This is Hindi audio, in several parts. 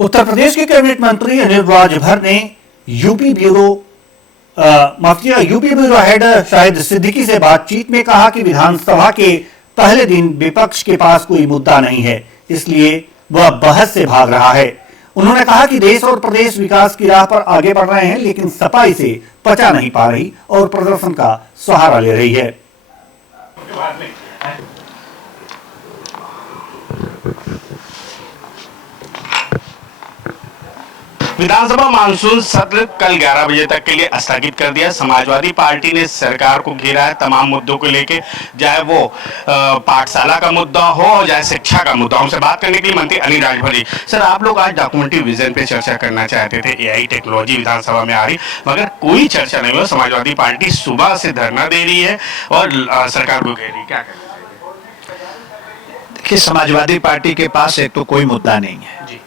उत्तर प्रदेश के कैबिनेट मंत्री अनिल राजभर ने UP bureau head Shahid Siddiqui से बातचीत में कहा कि विधानसभा के पहले दिन विपक्ष के पास कोई मुद्दा नहीं है, इसलिए वह बहस से भाग रहा है। उन्होंने कहा कि देश और प्रदेश विकास की राह पर आगे बढ़ रहे हैं, लेकिन सपा इसे पचा नहीं पा रही और प्रदर्शन का सहारा ले रही है। विधानसभा मानसून सत्र कल 11 बजे तक के लिए स्थगित कर दिया। समाजवादी पार्टी ने सरकार को घेरा है तमाम मुद्दों को लेके, चाहे वो पाठशाला का मुद्दा हो और चाहे शिक्षा का मुद्दा। हमसे बात करने के लिए मंत्री अनिल राजभर जी। सर, आप लोग आज डॉक्यूमेंट्री विजन पे चर्चा करना चाहते थे, एआई टेक्नोलॉजी विधानसभा में आ रही, मगर कोई चर्चा नहीं हुआ। समाजवादी पार्टी सुबह से धरना दे रही है और सरकार को घेर रही, क्या कहना चाहिए? देखिए, समाजवादी पार्टी के पास एक तो कोई मुद्दा नहीं है जी।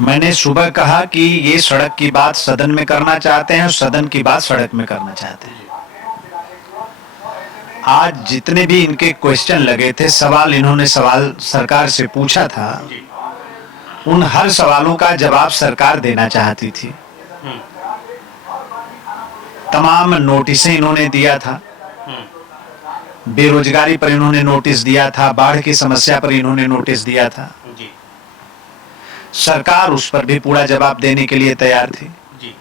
मैंने सुबह कहा कि ये सड़क की बात सदन में करना चाहते हैं और सदन की बात सड़क में करना चाहते हैं। आज जितने भी इनके क्वेश्चन लगे थे, इन्होंने सवाल सरकार से पूछा था, उन हर सवालों का जवाब सरकार देना चाहती थी। तमाम नोटिसें इन्होंने दिया था, बेरोजगारी पर इन्होंने नोटिस दिया था, बाढ़ की समस्या पर इन्होंने नोटिस दिया था। सरकार उस पर भी पूरा जवाब देने के लिए तैयार थी जी।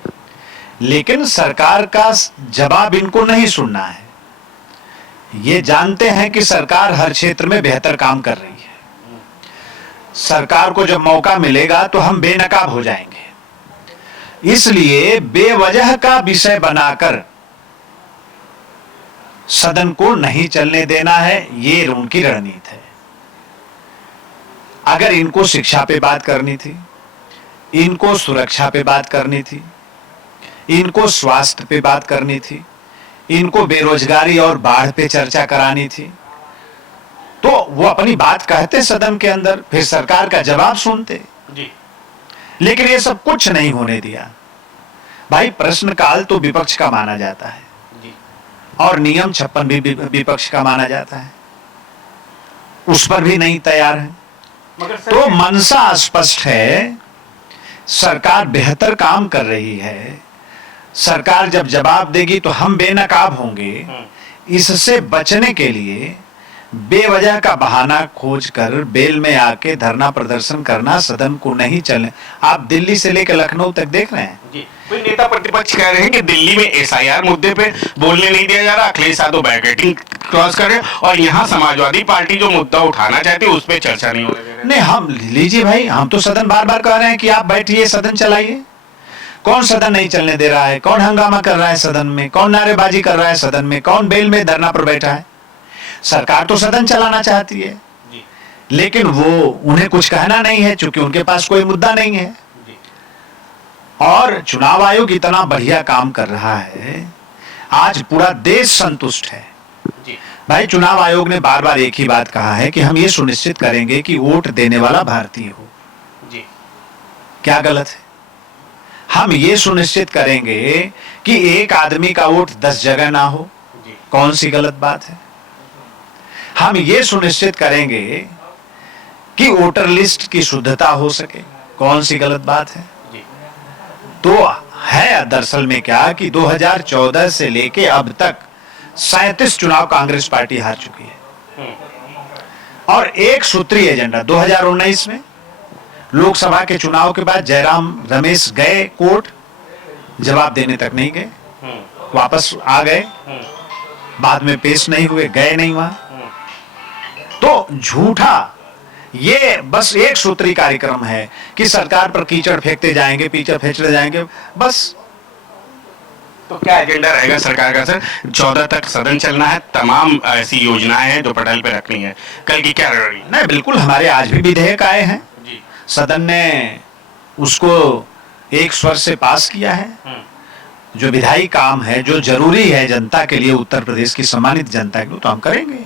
लेकिन सरकार का जवाब इनको नहीं सुनना है। ये जानते हैं कि सरकार हर क्षेत्र में बेहतर काम कर रही है। सरकार को जब मौका मिलेगा तो हम बेनकाब हो जाएंगे, इसलिए बेवजह का विषय बनाकर सदन को नहीं चलने देना है, ये उनकी रणनीति है। अगर इनको शिक्षा पे बात करनी थी, इनको सुरक्षा पे बात करनी थी, इनको स्वास्थ्य पे बात करनी थी, इनको बेरोजगारी और बाढ़ पे चर्चा करानी थी, तो वो अपनी बात कहते सदन के अंदर, फिर सरकार का जवाब सुनते जी। लेकिन ये सब कुछ नहीं होने दिया। भाई, प्रश्नकाल तो विपक्ष का माना जाता है जी। और नियम 56 भी विपक्ष का माना जाता है, उस पर भी नहीं तैयार है। तो मनसा स्पष्ट है, सरकार बेहतर काम कर रही है। सरकार जब जवाब देगी तो हम बेनकाब होंगे। इससे बचने के लिए बेवजह का बहाना खोजकर बेल में आके धरना प्रदर्शन करना सदन को नहीं चलने। आप दिल्ली से लेकर लखनऊ तक देख रहे हैं जी। कोई नेता प्रतिपक्ष कह रहे हैं कि दिल्ली में एसआईआर मुद्दे पे बोलने नहीं दिया जा रहा, अखिलेश यादव बैरिकेडिंग क्रॉस कर रहे, और यहाँ समाजवादी पार्टी जो मुद्दा उठाना चाहती है उस पर चर्चा नहीं हो रही। नहीं, हम लीजिए भाई, हम तो सदन बार बार कह रहे हैं कि आप बैठिए, सदन चलाइए। कौन सदन नहीं चलने दे रहा है? कौन हंगामा कर रहा है सदन में? कौन नारेबाजी कर रहा है सदन में? कौन बेल में धरना पर बैठा है? सरकार तो सदन चलाना चाहती है जी। लेकिन वो उन्हें कुछ कहना नहीं है, क्योंकि उनके पास कोई मुद्दा नहीं है जी। और चुनाव आयोग इतना बढ़िया काम कर रहा है, आज पूरा देश संतुष्ट है जी। भाई, चुनाव आयोग ने बार बार एक ही बात कहा है कि हम ये सुनिश्चित करेंगे कि वोट देने वाला भारतीय हो जी। क्या गलत है? हम ये सुनिश्चित करेंगे कि एक आदमी का वोट 10 जगह ना हो जी। कौन सी गलत बात है? हम ये सुनिश्चित करेंगे कि वोटर लिस्ट की शुद्धता हो सके, कौन सी गलत बात है जी। तो है दरअसल में क्या कि 2014 से लेके अब तक 37 चुनाव कांग्रेस पार्टी हार चुकी है, और एक सूत्रीय एजेंडा 2019 में लोकसभा के चुनाव के बाद जयराम रमेश गए कोर्ट, जवाब देने तक नहीं गए, वापस आ गए, बाद में पेश नहीं हुए, गए नहीं वहां। तो झूठा ये बस एक सूत्री कार्यक्रम है कि सरकार पर कीचड़ फेंकते जाएंगे, कीचड़ फेंकते जाएंगे, बस। तो क्या एजेंडा रहेगा सरकार का सर? 14 तक सदन चलना है, तमाम ऐसी योजनाएं हैं जो पटल पे रखनी है, कल की क्या रणनीति? नहीं, बिल्कुल, हमारे आज भी विधेयक आए हैं जी। सदन ने उसको एक स्वर से पास किया है। जो विधायी काम है, जो जरूरी है जनता के लिए, उत्तर प्रदेश की सम्मानित जनता के लिए, तो हम करेंगे।